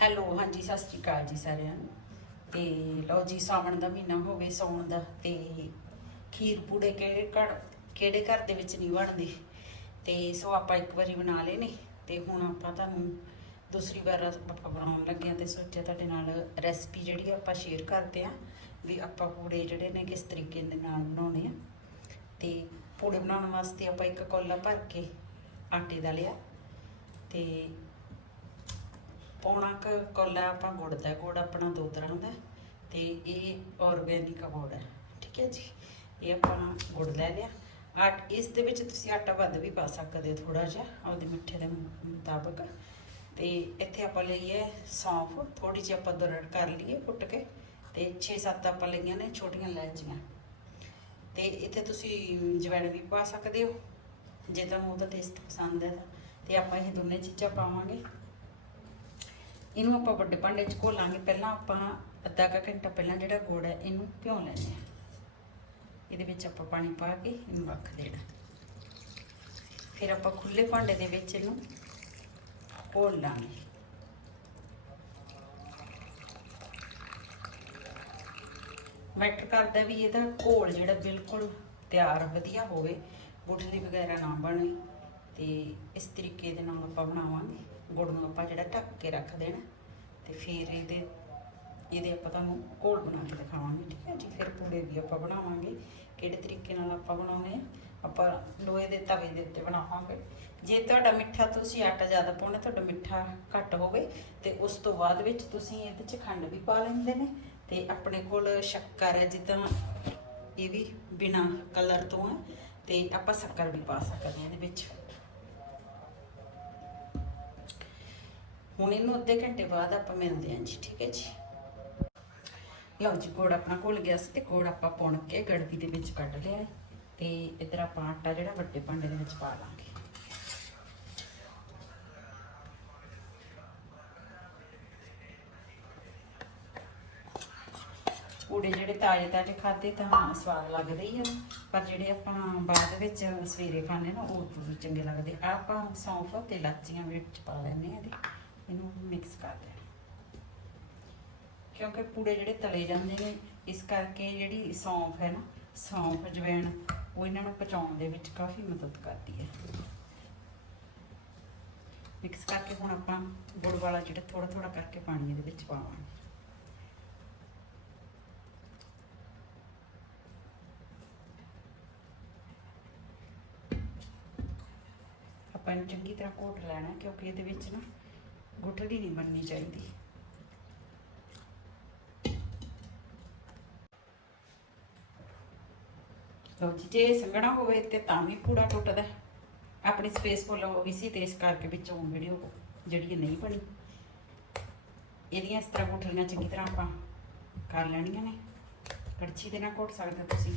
Hello, ਹਾਂਜੀ, ਸਤਿ ਸ਼੍ਰੀ ਅਕਾਲ ਜੀ ਸਾਰਿਆਂ ਨੂੰ। ਤੇ ਲਓ ਜੀ, ਸਾਵਣ ਦਾ ਮਹੀਨਾ ਹੋ ਗਿਆ ਸੌਣ ਦਾ, ਤੇ ਖੀਰ ਪੂੜੇ ਕਿਹੜੇ ਘਰ ਕਿਹੜੇ ਘਰ ਦੇ ਵਿੱਚ ਨਹੀਂ ਬਣਦੇ? ਤੇ ਸੋ ਆਪਾਂ ਇੱਕ ਵਾਰੀ ਬਣਾ ਲਏ ਨੇ, ਤੇ ਹੁਣ ਆਪਾਂ ਤੁਹਾਨੂੰ ਦੂਸਰੀ ਵਾਰ ਆਪਾਂ ਬਣਾਉਣ ਲੱਗੇ ਹਾਂ ਤੇ ਸੋਚਿਆ ਤੁਹਾਡੇ ਨਾਲ ਰੈਸਪੀ ਜਿਹੜੀ ਆਪਾਂ ਸ਼ੇਅਰ ਕਰਦੇ ਆ ਵੀ ਆਪਾਂ ਪੂੜੇ ਜਿਹੜੇ ਨੇ ਕਿਸ ਤਰੀਕੇ ਦੇ ਨਾਲ ਬਣਾਉਣੇ ਆ। ਤੇ ਪੂੜੇ ਬਣਾਉਣ ਵਾਸਤੇ ਆਪਾਂ ਇੱਕ ਕੌਲਾ ਭਰ ਕੇ ਆਟੇ ਦਾ ਲਿਆ, ਤੇ ਪੌਣਾ ਕੁ ਕੌਲਾ ਆਪਾਂ ਗੁੜ ਦਾ, ਗੁੜ ਆਪਣਾ ਦੋ ਤਰ੍ਹਾਂ ਦਾ ਤੇ ਇਹ ਆਰਗੈਨਿਕ ਗੁੜ ਹੈ, ਠੀਕ ਹੈ ਜੀ। ਇਹ ਆਪਾਂ ਗੁੜ ਲੈ ਲਿਆ। ਆਟ, ਇਸ ਦੇ ਵਿੱਚ ਤੁਸੀਂ ਆਟਾ ਵੱਧ ਵੀ ਪਾ ਸਕਦੇ ਹੋ ਥੋੜਾ ਜਿਹਾ, ਆਪਦੇ ਮਿੱਠੇ ਦੇ ਮੁਤਾਬਕ। ਤੇ ਇੱਥੇ ਆਪਾਂ ਲਈਏ ਸੌਂਫ ਥੋੜੀ ਜਿਹੀ ਆਪਾਂ ਦਰੜ ਕਰ ਲਈਏ ਕੁੱਟ ਕੇ ਤੇ 6-7 ਆਪਾਂ ਲਈਆਂ ਨੇ ਛੋਟੀਆਂ ਇਲਾਇਚੀਆਂ। ਤੇ ਇੱਥੇ ਤੁਸੀਂ ਜਵੈਣ ਵੀ ਪਾ ਸਕਦੇ ਹੋ, ਜੇ ਤੁਹਾਨੂੰ ਉਹਦਾ ਟੇਸਟ ਪਸੰਦ ਹੈ ਤਾਂ। ਤੇ ਆਪਾਂ ਇਹ ਦੋਨੇ ਚੀਜ਼ਾਂ ਪਾਵਾਂਗੇ। ਇਹਨੂੰ ਆਪਾਂ ਵੱਡੇ ਭਾਂਡੇ 'ਚ ਘੋਲਾਂਗੇ। ਪਹਿਲਾਂ ਆਪਾਂ ਅੱਧਾ ਕੁ ਘੰਟਾ ਪਹਿਲਾਂ ਜਿਹੜਾ ਗੁੜ ਹੈ, ਇਹਨੂੰ ਭਿਉਂ ਲੈਂਦੇ ਹਾਂ। ਇਹਦੇ ਵਿੱਚ ਆਪਾਂ ਪਾਣੀ ਪਾ ਕੇ ਇਹਨੂੰ ਰੱਖ ਦੇਣਾ। ਫਿਰ ਆਪਾਂ ਖੁੱਲੇ ਭਾਂਡੇ ਦੇ ਵਿੱਚ ਇਹਨੂੰ ਘੋਲ ਲਾਂਗੇ। ਮੈਟਰ ਕਰਦਾ ਵੀ ਇਹਦਾ ਘੋਲ ਜਿਹੜਾ ਬਿਲਕੁਲ ਤਿਆਰ ਵਧੀਆ ਹੋਵੇ ਗੁਠਲੀ ਵਗੈਰਾ ਨਾ ਬਣੇ ਤੇ ਇਸ ਤਰੀਕੇ ਦੇ ਨਾਲ ਆਪਾਂ ਬਣਾਵਾਂਗੇ। ਗੁੜ ਨੂੰ ਆਪਾਂ ਜਿਹੜਾ ਢੱਕ ਕੇ ਰੱਖ ਦੇਣਾ ਤੇ ਫਿਰ ਇਹਦੇ ਇਹਦੇ ਆਪਾਂ ਤੁਹਾਨੂੰ ਘੋਲ ਬਣਾ ਕੇ ਦਿਖਾਵਾਂਗੇ, ਠੀਕ ਹੈ ਜੀ? ਫਿਰ ਪੂੜੇ ਵੀ ਆਪਾਂ ਬਣਾਵਾਂਗੇ। ਕਿਹੜੇ ਤਰੀਕੇ ਨਾਲ ਆਪਾਂ ਬਣਾਉਣੇ ਆਪਾਂ ਲੋਹੇ ਦੇ ਤਵੇ ਦੇ ਉੱਤੇ ਬਣਾਵਾਂਗੇ। ਜੇ ਤੁਹਾਡਾ ਮਿੱਠਾ ਤੁਸੀਂ ਆਟਾ ਜ਼ਿਆਦਾ ਪਾਉਣਾ ਤੁਹਾਡਾ ਮਿੱਠਾ ਘੱਟ ਹੋਵੇ, ਤੇ ਉਸ ਤੋਂ ਬਾਅਦ ਵਿੱਚ ਤੁਸੀਂ ਇਹਦੇ 'ਚ ਖੰਡ ਵੀ ਪਾ ਲੈਂਦੇ ਨੇ ਤੇ ਆਪਣੇ ਕੋਲ ਸ਼ੱਕਰ ਹੈ, ਜਿੱਦਾਂ ਇਹ ਵੀ ਬਿਨਾ ਕਲਰ ਤੋਂ ਹੈ, ਤੇ ਆਪਾਂ ਸ਼ੱਕਰ ਵੀ ਪਾ ਸਕਦੇ ਹਾਂ ਇਹਦੇ ਵਿੱਚ। ਹੁਣ ਇਹਨੂੰ ਅੱਧੇ ਘੰਟੇ ਬਾਅਦ ਆਪਾਂ ਮਿਲਦੇ ਹਾਂ ਜੀ, ਠੀਕ ਹੈ ਜੀ? ਲਓ ਜੀ, ਗੁੜ ਆਪਣਾ ਘੁਲ ਗਿਆ ਸੀ ਤੇ ਗੁੜ ਆਪਾਂ ਪੁਣ ਕੇ ਗੜਬੀ ਦੇ ਵਿੱਚ ਕੱਢ ਲਿਆ ਤੇ ਇਧਰ ਆਪਾਂ ਆਟਾ ਜਿਹੜਾ ਵੱਡੇ ਭਾਂਡੇ ਦੇ ਵਿੱਚ ਪਾ ਲਾਂਗੇ। ਪੂੜੇ ਜਿਹੜੇ ਤਾਜ਼ੇ ਤਾਜ਼ੇ ਖਾਦੇ ਤਾਂ ਸਵਾਦ ਲੱਗਦੇ ਹੀ ਆ, ਪਰ ਜਿਹੜੇ ਆਪਾਂ ਬਾਅਦ ਵਿੱਚ ਸਵੇਰੇ ਖਾਣੇ ਨਾ, ਉਹ ਚੰਗੇ ਲੱਗਦੇ। ਆਪਾਂ ਸੌਂਫ ਤੇ ਲਾਚੀਆਂ ਵਿੱਚ ਪਾ ਲੈਣੇ ਆ ਇਹਦੇ। ਮਿਕਸ ਕਰ ਕਿਉਂਕਿ ਪੂੜੇ ਜਿਹੜੇ ਤਲੇ ਜਾਂਦੇ ਨੇ, ਇਸ ਕਰਕੇ ਜਿਹੜੀ ਸੌਂਫ ਹੈ ਨਾ, ਸੌਂਫ ਜਵੈਣ ਉਹ ਇਹਨਾਂ ਨੂੰ ਪਚਾਉਣ ਦੇ ਵਿੱਚ ਕਾਫੀ ਮਦਦ ਕਰਦੀ ਹੈ। ਮਿਕਸ ਕਰਕੇ ਹੁਣ ਆਪਾਂ ਗੁੜ ਵਾਲਾ ਜਿਹੜਾ ਥੋੜਾ ਥੋੜਾ ਕਰਕੇ ਪਾਣੀ ਇਹਦੇ ਵਿੱਚ ਪਾਵਾਂਗੇ। ਆਪਾਂ ਚੰਗੀ ਤਰ੍ਹਾਂ ਘੋਟ ਲੈਣਾ, ਕਿਉਂਕਿ ਇਹਦੇ ਵਿੱਚ ਨਾ ਗੁਠਲੀ ਨਹੀਂ ਬਣਨੀ ਚਾਹੀਦੀ। ਲਓ ਜੀ, ਜੇ ਸੰਗਣਾ ਹੋਵੇ ਤੇ ਤਾਂ ਵੀ ਪੂੜਾ ਟੁੱਟਦਾ ਆਪਣੀ ਸਪੇਸ ਫੁੱਲ ਹੋ। ਗਈ ਸੀ ਤੇ ਇਸ ਕਰਕੇ ਵਿੱਚੋਂ ਵੀਡੀਓ ਜਿਹੜੀ ਨਹੀਂ ਬਣੀ। ਇਹਦੀਆਂ ਇਸ ਤਰ੍ਹਾਂ ਗੁਠਲੀਆਂ ਚੰਗੀ ਤਰ੍ਹਾਂ ਆਪਾਂ ਕਰ ਲੈਣੀਆਂ ਨੇ। ਕੜਛੀ ਦੇ ਨਾਲ ਘੋਟ ਸਕਦੇ ਤੁਸੀਂ।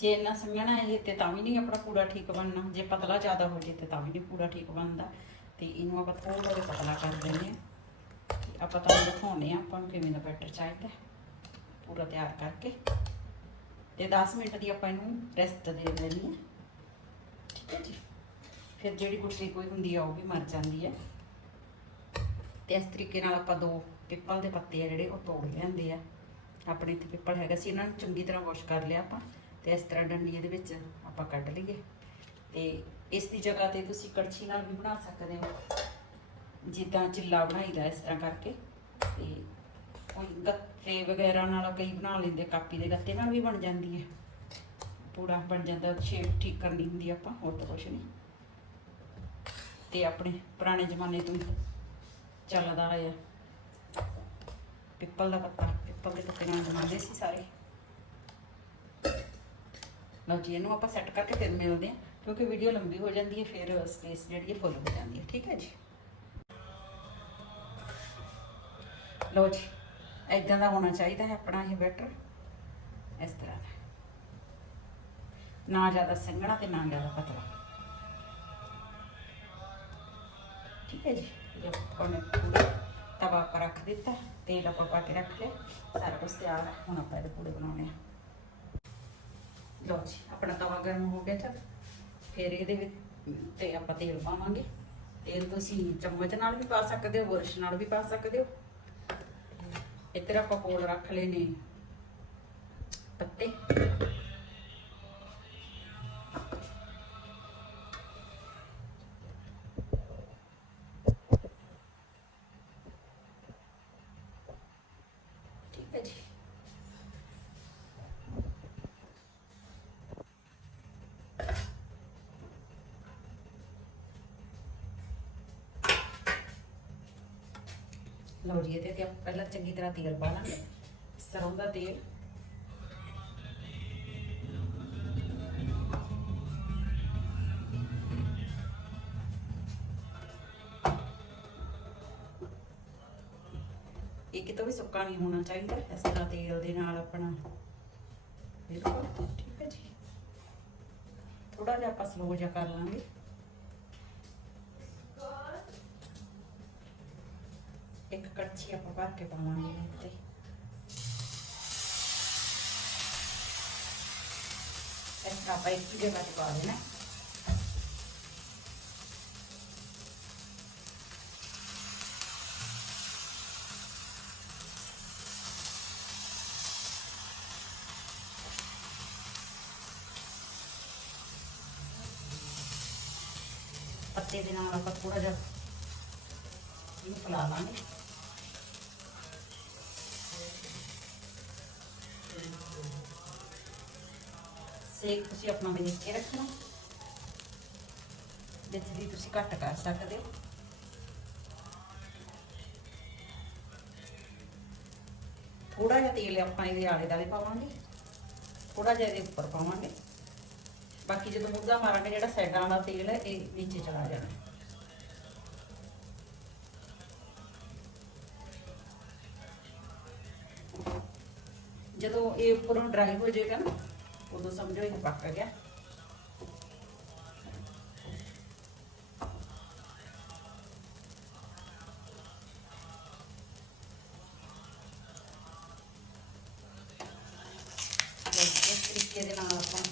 ਜੇ ਇੰਨਾ ਸੰਘਣਾ ਹੈ ਤੇ ਤਾਂ ਵੀ ਨਹੀਂ ਆਪਣਾ ਪੂੜਾ ਠੀਕ ਬਣਨਾ। ਜੇ ਪਤਲਾ ਜ਼ਿਆਦਾ ਹੋ ਜੇ, ਤੇ ਤਾਂ ਵੀ ਨਹੀਂ ਪੂੜਾ ਠੀਕ ਬਣਦਾ। ਤੇ ਇਹਨੂੰ ਆਪਾਂ ਥੋੜਾ ਜਿਹਾ ਪਤਲਾ ਕਰ ਦਿੰਦੇ ਹਾਂ। ਆਪਾਂ ਤੁਹਾਨੂੰ ਦਿਖਾਉਣੇ ਆ ਆਪਾਂ ਨੂੰ ਕਿਵੇਂ ਦਾ ਬੈਟਰ ਚਾਹੀਦਾ ਪੂਰਾ ਤਿਆਰ ਕਰਕੇ। ਤੇ 10 ਮਿੰਟ ਦੀ ਆਪਾਂ ਇਹਨੂੰ ਰੈਸਟ ਦੇ ਦੇਣੀ ਹੈ। ਠੀਕ ਹੈ ਜੀ? ਫਿਰ ਜਿਹੜੀ ਗੁਠਲੀ ਕੋਈ ਹੁੰਦੀ ਆ, ਉਹ ਵੀ ਮਰ ਜਾਂਦੀ ਹੈ। ਤੇ ਇਸ ਤਰੀਕੇ ਨਾਲ ਆਪਾਂ ਦੋ ਪਿੱਪਲ ਦੇ ਪੱਤੇ ਆ ਜਿਹੜੇ, ਉਹ ਤੋੜ ਲੈਂਦੇ ਆ। ਆਪਣੇ ਇੱਥੇ ਪਿੱਪਲ ਹੈਗਾ ਸੀ, ਇਹਨਾਂ ਨੂੰ ਚੰਗੀ ਤਰ੍ਹਾਂ ਵਾਸ਼ ਕਰ ਲਿਆ ਆਪਾਂ। ਤੇ ਇਸ ਤਰ੍ਹਾਂ ਡੰਡੀ ਇਹਦੇ ਵਿੱਚ ਆਪਾਂ ਕੱਢ ਲਈਏ। ਤੇ ਇਸ ਦੀ ਜਗ੍ਹਾ ਤੇ ਤੁਸੀਂ ਕੜਛੀ ਨਾਲ ਵੀ ਬਣਾ ਸਕਦੇ ਹੋ। ਜਿੱਦਾਂ ਚਿੱਲਾ ਬਣਾਈਦਾ ਇਸ ਤਰ੍ਹਾਂ ਕਰਕੇ। ਤੇ ਕੋਈ ਗੱਤੇ ਵਗੈਰਾ ਨਾਲ ਕਈ ਬਣਾ ਲੈਂਦੇ, ਕਾਪੀ ਦੇ ਗੱਤੇ ਨਾਲ ਵੀ ਬਣ ਜਾਂਦੀ ਹੈ। ਪੂਰਾ ਬਣ ਜਾਂਦਾ, ਸ਼ੇਪ ਠੀਕ ਕਰਨੀ ਹੁੰਦੀ ਆਪਾਂ, ਹੋਰ ਤਾਂ ਕੁਛ ਨਹੀਂ। ਤੇ ਆਪਣੇ ਪੁਰਾਣੇ ਜ਼ਮਾਨੇ ਤੋਂ ਚੱਲਦਾ ਆਇਆ। ਪਿੱਪਲ ਦਾ ਪੱਤਾ, ਪਿੱਪਲ ਦੇ ਪੱਤੇ ਨਾਲ ਬਣਾਉਂਦੇ ਸੀ ਸਾਰੇ। ਲਓ ਜੀ, ਇਹਨੂੰ ਆਪਾਂ ਸੈੱਟ ਕਰਕੇ ਫਿਰ ਮਿਲਦੇ ਹਾਂ, ਕਿਉਂਕਿ ਵੀਡੀਓ ਲੰਬੀ ਹੋ ਜਾਂਦੀ ਹੈ, ਫਿਰ ਸਪੇਸ ਜਿਹੜੀ ਹੈ ਫੁੱਲ ਹੋ ਜਾਂਦੀ ਹੈ, ਠੀਕ ਹੈ ਜੀ? ਲਓ ਜੀ ਇਦਾਂ ਦਾ ਹੋਣਾ ਚਾਹੀਦਾ ਹੈ, ਆਪਣਾ ਇਹ ਬੈਟਰ ਇਸ ਤਰ੍ਹਾਂ ਦਾ। ਨਾ ਜ਼ਿਆਦਾ ਸੰਘਣਾ ਤੇ ਨਾ ਜ਼ਿਆਦਾ ਪਤਲਾ। ਠੀਕ ਹੈ ਜੀ, ਇਹ ਆਪਾਂ ਨੇ ਤਵਾ ਆਪਾਂ ਰੱਖ ਦਿੱਤਾ, ਤੇਲ ਆਪਾਂ ਪਾ ਕੇ ਰੱਖ ਲਿਆ, ਸਾਰਾ ਕੁਝ ਤਿਆਰ ਹੈ, ਹੁਣ ਆਪਾਂ ਇਹਦੇ ਪੂੜੇ ਬਣਾਉਣੇ ਆ। ਲਓ ਜੀ, ਆਪਣਾ ਤਵਾ ਗਰਮ ਹੋ ਗਿਆ ਤਾਂ ਫਿਰ ਇਹਦੇ ਵਿੱਚ ਤੇ ਆਪਾਂ ਤੇਲ ਪਾਵਾਂਗੇ। ਤੇਲ ਤੁਸੀਂ ਚਮਚ ਨਾਲ ਵੀ ਪਾ ਸਕਦੇ ਹੋ, ਬੁਰਸ਼ ਨਾਲ ਵੀ ਪਾ ਸਕਦੇ ਹੋ। ਇੱਧਰ ਆਪਾਂ ਕੋਲ ਰੱਖ ਲਏ ਨੇ ਪੱਤੇ। ਲਓ ਜੀ ਇਹਦੇ ਤੇ ਆਪਾਂ ਪਹਿਲਾਂ ਚੰਗੀ ਤਰ੍ਹਾਂ ਤੇਲ ਪਾ ਲਾਂਗੇ ਸਰੋਂ ਦਾ ਤੇਲ। ਇਹ ਕਿਤੋਂ ਵੀ ਸੁੱਕਾ ਨਹੀਂ ਹੋਣਾ ਚਾਹੀਦਾ, ਇਸ ਤਰ੍ਹਾਂ ਤੇਲ ਦੇ ਨਾਲ ਆਪਣਾ। ਬਿਲਕੁਲ, ਠੀਕ ਹੈ ਜੀ। ਥੋੜਾ ਜਿਹਾ ਆਪਾਂ ਸਲੋ ਜਿਹਾ ਕਰ ਲਾਂਗੇ। ਕੜਛੀ ਆਪਾਂ ਭਰ ਕੇ ਪਾਵਾਂਗੇ ਇੱਥੇ ਇਸ ਤਰ੍ਹਾਂ ਆਪਾਂ ਇੱਕ ਜਗ੍ਹਾ ਤੇ ਪਾ ਦੇਣਾ ਪੱਤੇ ਦੇ ਨਾਲ ਆਪਾਂ ਥੋੜਾ ਜਿਹਾ ਇਹਨੂੰ ਫੈਲਾ ਲਾਂਗੇ ਸੇਕ ਤੁਸੀਂ ਆਪਣਾ ਵੇਖ ਕੇ ਰੱਖਣਾ। ਵਿੱਚ ਦੀ ਤੁਸੀਂ ਘੱਟ ਕਰ ਸਕਦੇ ਹੋ। ਥੋੜਾ ਜਿਹਾ ਤੇਲ ਆਪਾਂ ਇਹਦੇ ਆਲੇ ਦਾਲੇ ਪਾਵਾਂਗੇ। ਥੋੜਾ ਜਿਹਾ ਇਹਦੇ ਉੱਪਰ ਪਾਵਾਂਗੇ। ਬਾਕੀ ਜਦੋਂ ਮੁੱਦਾ ਮਾਰਾਂਗੇ, ਜਿਹੜਾ ਸਾਈਡਾਂ ਵਾਲਾ ਤੇਲ ਹੈ, ਇਹ ਨੀਚੇ ਚਲਾ ਜਾਣਾ। ਜਦੋਂ ਇਹ ਉੱਪਰੋਂ ਡਰਾਈ ਹੋ ਜਾਏਗਾ ਨਾ ਉਦੋਂ ਸਮਝੋ ਇਹ ਪੱਕ ਗਿਆ ਬਸ ਇਸ ਤਰੀਕੇ ਦੇ ਨਾਲ ਆਪਾਂ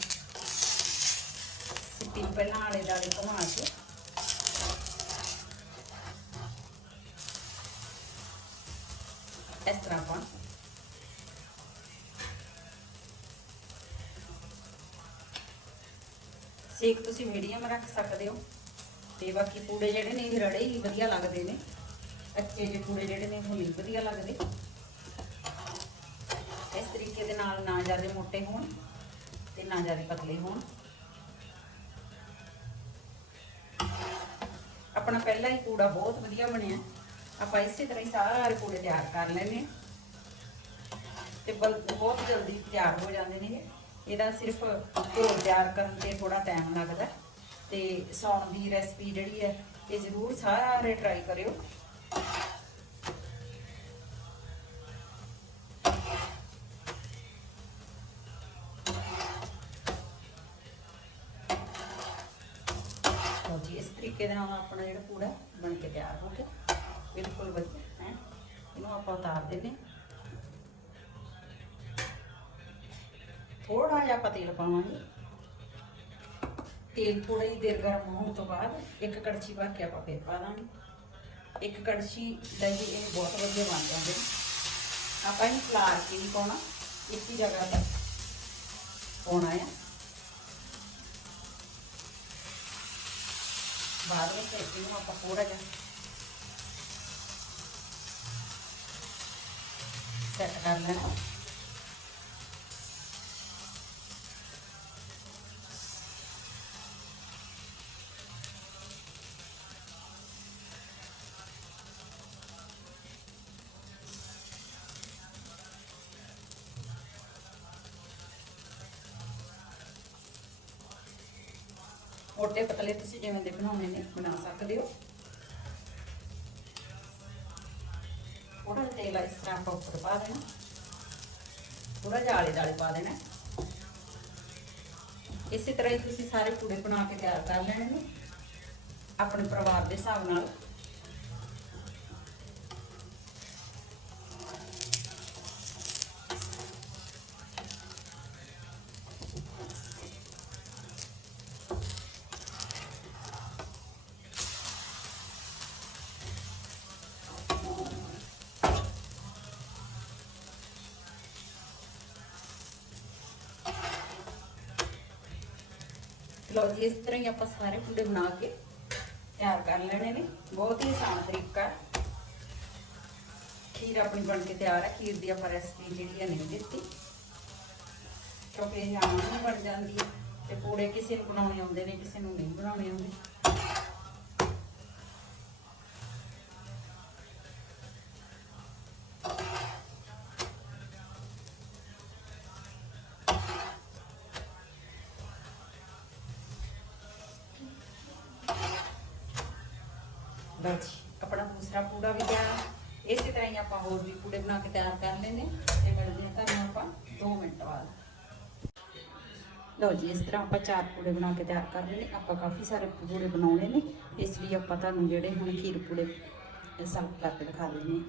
ਸਿੱਪੀ ਨੂੰ ਪਹਿਲਾਂ ਆਲੇ ਦਾਲੇ ਘੁਮਾ ਕੇ ਇਸ ਤਰ੍ਹਾਂ ਆਪਾਂ ਸੇਕ ਤੁਸੀਂ ਮੀਡੀਅਮ ਰੱਖ ਸਕਦੇ ਹੋ, ਤੇ ਬਾਕੀ ਪੂੜੇ ਜਿਹੜੇ ਨੇ ਇਹ ਰੜੇ ਹੀ ਵਧੀਆ ਲੱਗਦੇ ਨੇ। ਕੱਚੇ ਜਿਹੇ ਪੂੜੇ ਜਿਹੜੇ ਨੇ, ਉਹ ਨਹੀਂ ਵਧੀਆ ਲੱਗਦੇ। ਇਸ ਤਰੀਕੇ ਦੇ ਨਾਲ ਨਾ ਜ਼ਿਆਦਾ ਮੋਟੇ ਹੋਣ ਤੇ ਨਾ ਜ਼ਿਆਦਾ ਪਤਲੇ ਹੋਣ। ਆਪਣਾ ਪਹਿਲਾ ਹੀ ਪੂੜਾ ਬਹੁਤ ਵਧੀਆ ਬਣਿਆ। ਆਪਾਂ ਇਸੇ ਤਰ੍ਹਾਂ ਹੀ ਸਾਰੇ ਪੂੜੇ ਤਿਆਰ ਕਰ ਲੈਣੇ ਤੇ ਬਲ ਬਹੁਤ ਜਲਦੀ ਤਿਆਰ ਹੋ ਜਾਂਦੇ ਨੇ ਇਹਦਾ ਸਿਰਫ ਘੋਲ ਤਿਆਰ ਕਰਨ ਤੇ ਥੋੜਾ ਟਾਈਮ ਲੱਗਦਾ ਤੇ ਸੌਣ ਦੀ ਰੈਸਪੀ ਜਿਹੜੀ ਹੈ, ਇਹ ਜ਼ਰੂਰ ਸਾਰੇ ਟਰਾਈ ਕਰਿਓ। ਜੀ, ਇਸ ਤਰੀਕੇ ਦੇ ਨਾਲ ਆਪਣਾ ਜਿਹੜਾ ਪੂੜਾ ਬਣ ਕੇ ਤਿਆਰ ਹੋ ਗਿਆ। ਬਿਲਕੁਲ ਵਧੀਆ, ਹੈ। ਇਹਨੂੰ ਆਪਾਂ ਉਤਾਰ ਦਿੰਨੇ ਥੋੜਾ ਜਿਹਾ ਆਪਾਂ ਤੇਲ ਪਾਵਾਂਗੇ। ਤੇਲ ਥੋੜਾ ਹੀ ਦੇਰ ਗਰਮ ਹੋਣ ਤੋਂ ਬਾਅਦ ਇੱਕ ਕੜਛੀ ਭਰ ਕੇ ਆਪਾਂ ਫੇਰ ਪਾ ਦਾਂਗੇ। ਇੱਕ ਕੜਛੀ ਦਾ ਦਹੀਂ ਇਹ ਬਹੁਤ ਵਧੀਆ ਬਣ ਜਾਂਦੇ ਆਪਾਂ ਇਹਨੂੰ ਫਲਾਰ ਕੇ ਨਹੀਂ ਪਾਉਣਾ, ਇੱਕ ਹੀ ਜਗ੍ਹਾ ਤੇ ਪਾਉਣਾ ਹੈ ਬਾਅਦ ਵਿੱਚ ਇਹਨੂੰ ਆਪਾਂ ਥੋੜਾ ਜਿਹਾ ਸੈੱਟ ਕਰ ਲੈਣਾ। ਮੋਟੇ ਪਤਲੇ ਤੁਸੀਂ ਜਿਵੇਂ ਦੇ ਬਣਾਉਣੇ ਨੇ, ਬਣਾ ਸਕਦੇ ਹੋ। ਥੋੜਾ ਤੇਲ ਇਸ ਤਰ੍ਹਾਂ ਆਪਾਂ ਉੱਪਰ ਪਾ ਦੇਣਾ। ਥੋੜਾ ਜਿਹਾ ਆਲੇ ਦਾਲੇ ਪਾ ਦੇਣਾ। ਇਸੇ ਤਰ੍ਹਾਂ ਹੀ ਤੁਸੀਂ ਸਾਰੇ ਪੂੜੇ ਬਣਾ ਕੇ ਤਿਆਰ ਕਰ ਲੈਣੇ ਨੇ। ਆਪਣੇ ਪਰਿਵਾਰ ਦੇ ਹਿਸਾਬ ਨਾਲ। ਲਓ ਜੀ, ਇਸ ਤਰ੍ਹਾਂ ਹੀ ਆਪਾਂ ਸਾਰੇ ਪੂੜੇ ਬਣਾ ਕੇ ਤਿਆਰ ਕਰ ਲੈਣੇ ਨੇ। ਬਹੁਤ ਹੀ ਆਸਾਨ ਤਰੀਕਾ ਹੈ। ਖੀਰ ਆਪਣੀ ਬਣ ਕੇ ਤਿਆਰ ਹੈ। ਖੀਰ ਦੀ ਆਪਾਂ ਰੈਸਪੀ ਜਿਹੜੀ ਹੈ ਨਹੀਂ ਦਿੱਤੀ। ਕਿਉਂਕਿ ਇਹ ਆਮ ਬਣ ਜਾਂਦੀ ਹੈ ਤੇ ਪੂੜੇ ਕਿਸੇ ਨੂੰ ਬਣਾਉਣੇ ਆਉਂਦੇ ਨੇ, ਕਿਸੇ ਨੂੰ ਨਹੀਂ ਬਣਾਉਣੇ ਆਉਂਦੇ। ਲਓ ਜੀ ਆਪਣਾ ਦੂਸਰਾ ਪੂੜਾ ਵੀ ਤਿਆਰ ਇਸੇ ਤਰ੍ਹਾਂ ਹੀ ਆਪਾਂ ਹੋਰ ਵੀ ਪੂੜੇ ਬਣਾ ਕੇ ਤਿਆਰ ਕਰ ਲੈਨੇ ਤੇ ਮਿਲਦੇ ਹਾਂ ਤੁਹਾਨੂੰ ਆਪਾਂ 2 ਮਿੰਟ ਬਾਅਦ। ਲਓ ਜੀ, ਇਸ ਤਰ੍ਹਾਂ ਆਪਾਂ ਚਾਰ ਪੂੜੇ ਬਣਾ ਕੇ ਤਿਆਰ ਕਰ ਲਏ ਨੇ। ਆਪਾਂ ਕਾਫੀ ਸਾਰੇ ਪੂੜੇ ਬਣਾਉਣੇ ਨੇ। ਇਸ ਲਈ ਆਪਾਂ ਤੁਹਾਨੂੰ ਜਿਹੜੇ ਹੁਣ ਖੀਰ ਪੂੜੇ ਸਰਵ ਕਰਕੇ ਦਿਖਾ ਦਿੰਦੇ ਹਾਂ।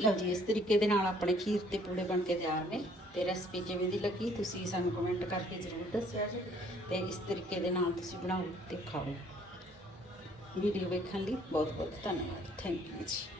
ਲਓ ਜੀ, ਇਸ ਤਰੀਕੇ ਦੇ ਨਾਲ ਆਪਣੇ ਖੀਰ ਤੇ ਪੂੜੇ ਬਣ ਕੇ ਤਿਆਰ ਨੇ। ਤੇ ਰੈਸਪੀ ਕਿਵੇਂ ਦੀ ਲੱਗੀ, ਤੁਸੀਂ ਸਾਨੂੰ ਕਮੈਂਟ ਕਰਕੇ ਜ਼ਰੂਰ ਦੱਸਿਆ ਜੀ। ਤੇ ਇਸ ਤਰੀਕੇ ਦੇ ਨਾਲ ਤੁਸੀਂ ਬਣਾਓ ਤੇ ਖਾਓ। ਵੀਡੀਓ ਵੇਖਣ ਲਈ ਬਹੁਤ ਬਹੁਤ ਧੰਨਵਾਦ। ਥੈਂਕ ਯੂ ਜੀ।